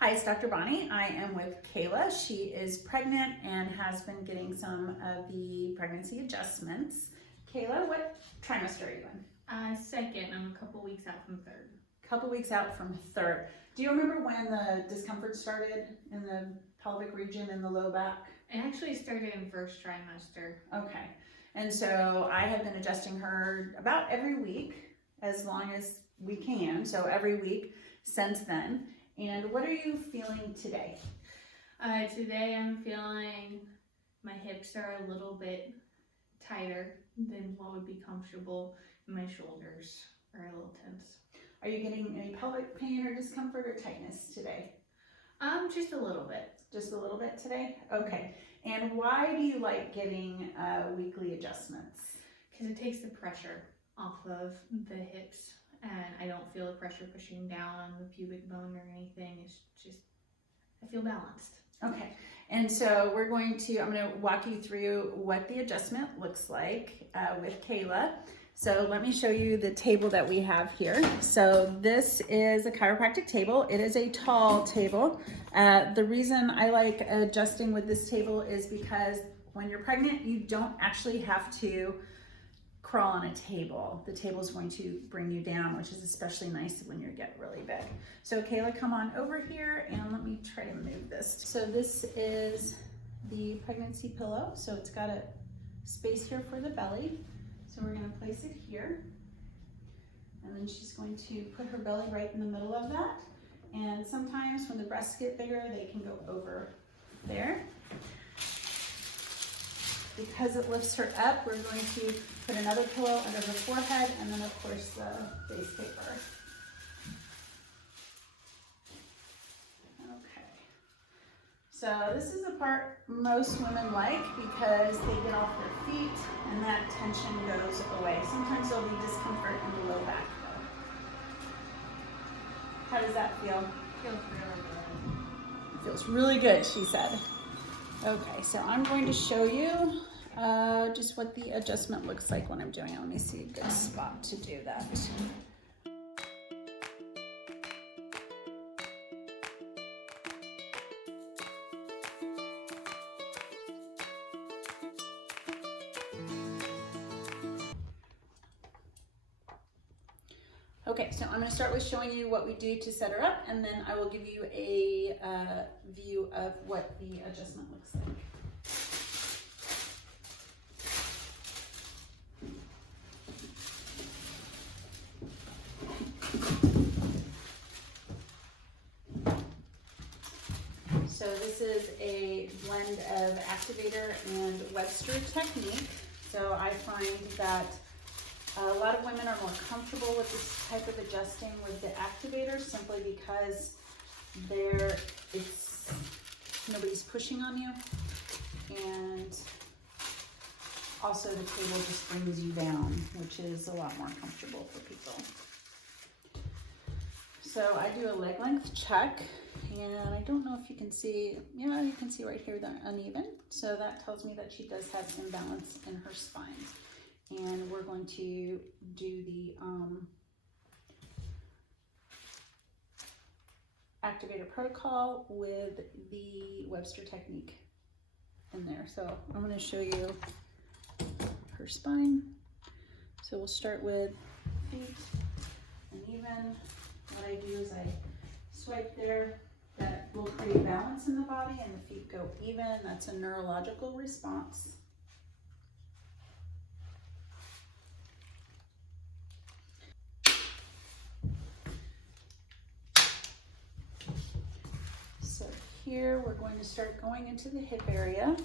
Hi, it's Dr. Bonnie. I am with Kayla. She is pregnant and has been getting some of the pregnancy adjustments. Kayla, what trimester are you in? Second. I'm a couple weeks out from third. Couple weeks out from third. Do you remember when the discomfort started in the pelvic region and the low back? It actually started in first trimester. Okay. And so I have been adjusting her about every week as long as we can. So every week since then. And what are you feeling today? Today I'm feeling my hips are a little bit tighter than what would be comfortable, and my shoulders are a little tense. Are you getting any pelvic pain or discomfort or tightness today? Just a little bit. Just a little bit today? Okay. And why do you like getting weekly adjustments? Because it takes the pressure off of the hips, and I don't feel the pressure pushing down on the pubic bone or anything. It's just, I feel balanced. Okay. And so I'm going to walk you through what the adjustment looks like with Kayla. So let me show you the table that we have here. So this is a chiropractic table. It is a tall table. The reason I like adjusting with this table is because when you're pregnant, you don't actually have to crawl on a table. The table is going to bring you down, which is especially nice when you get really big. So Kayla, come on over here and let me try to move this. So this is the pregnancy pillow. So it's got a space here for the belly. So we're going to place it here, and then she's going to put her belly right in the middle of that. And sometimes when the breasts get bigger, they can go over there. Because it lifts her up, we're going to put another pillow under her forehead, and then of course the base paper. Okay. So this is the part most women like because they get off their feet and that tension goes away. Sometimes there'll be discomfort in the low back though. How does that feel? Feels really good. It feels really good, she said. Okay, so I'm going to show you just what the adjustment looks like when I'm doing it. Let me see a good spot to do that. Okay, so I'm going to start with showing you what we do to set her up, and then I will give you a view of what the adjustment looks like. So this is a blend of Activator and Webster technique. So I find that a lot of women are more comfortable with this type of adjusting with the Activator simply because nobody's pushing on you, and also the table just brings you down, which is a lot more comfortable for people. So I do a leg length check, and I don't know if you can see, yeah, you can see right here that uneven. So that tells me that she does have imbalance in her spine. And we're going to do the Activator protocol with the Webster technique in there. So I'm going to show you her spine. So we'll start with feet uneven. What I do is I swipe there. That will create balance in the body, and the feet go even. That's a neurological response. So here we're going to start going into the hip area.